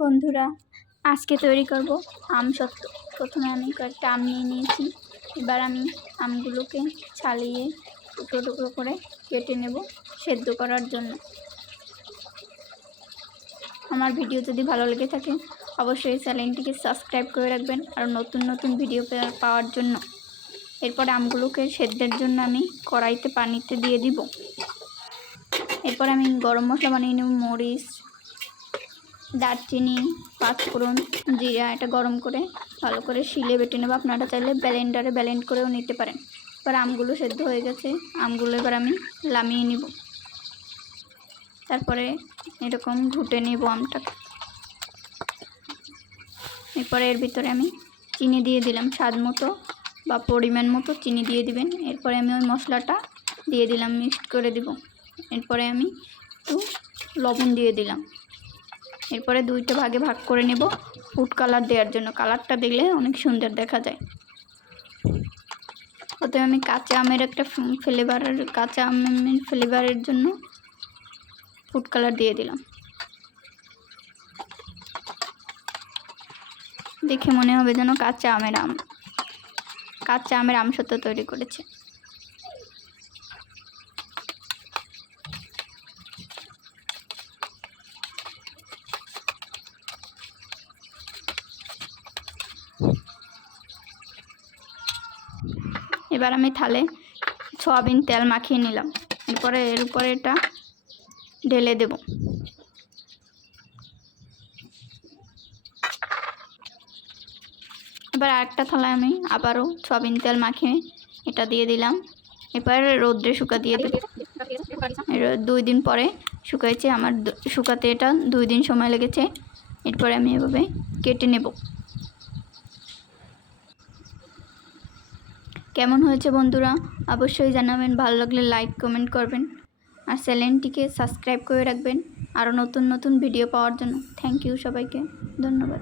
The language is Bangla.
বন্ধুরা, আজকে তৈরি করব আম সত্ত্ব। প্রথমে আমি কয়েকটা আম নিয়ে নিয়েছি। এবার আমি আমগুলোকে ছালিয়ে টুকরো টুকরো করে কেটে নেব সেদ্ধ করার জন্য। আমার ভিডিও যদি ভালো লেগে থাকে অবশ্যই চ্যানেলটিকে সাবস্ক্রাইব করে রাখবেন আর নতুন নতুন ভিডিও পাওয়ার জন্য। এরপরে আমগুলোকে সেদ্ধের জন্য আমি কড়াইতে পানিতে দিয়ে দিব। এরপর আমি গরম মশলা বানিয়ে নেব, মরিচ, দারচিনি, পাঁচফোড়ন, জিরা। এটা গরম করে ভালো করে শিলে বেটে নেব। আপনারা চাইলে ব্লেন্ডারে ব্লেন্ড করেও নিতে পারেন। এবার আমগুলো সেদ্ধ হয়ে গেছে, আমগুলো এবার আমি নামিয়ে নিব। তারপরে এরকম ঘুটে নেব আমটাকে। এরপরে এর ভিতরে আমি চিনি দিয়ে দিলাম, স্বাদ মতো বা পরিমাণ মতো চিনি দিয়ে দিবেন। এরপরে আমি ওই মশলাটা দিয়ে দিলাম, মিক্সড করে দিব। এরপরে আমি একটু লবণ দিয়ে দিলাম। এরপরে দুইটা ভাগে ভাগ করে নেব ফুড কালার দেওয়ার জন্য। কালারটা দিলে অনেক সুন্দর দেখা যায়। ওতে আমি কাঁচা আমের ফ্লেভারের জন্য ফুড কালার দিয়ে দিলাম। দেখে মনে হবে যেন কাঁচা আমের আমসত্ত্ব তৈরি করেছে। এবার আমি থালে সয়াবিন তেল মাখিয়ে নিলাম। এরপরে এর উপরে এটা ঢেলে দেব। এবার আরেকটা থালায় আমি আবারও সয়াবিন তেল মাখিয়ে এটা দিয়ে দিলাম। এবার রোদ্রে শুকা দিয়ে দেব। 2 দিন পরে শুকাইছে আমার, শুকাতে এটা 2 দিন সময় লেগেছে। এরপরে আমি এভাবে কেটে নেব। কেমন হয়েছে বন্ধুরা অবশ্যই জানাবেন। ভালো লাগলে লাইক কমেন্ট করবেন আর চ্যানেলটিকে সাবস্ক্রাইব করে রাখবেন আরও নতুন নতুন ভিডিও পাওয়ার জন্য। থ্যাংক ইউ, সবাইকে ধন্যবাদ।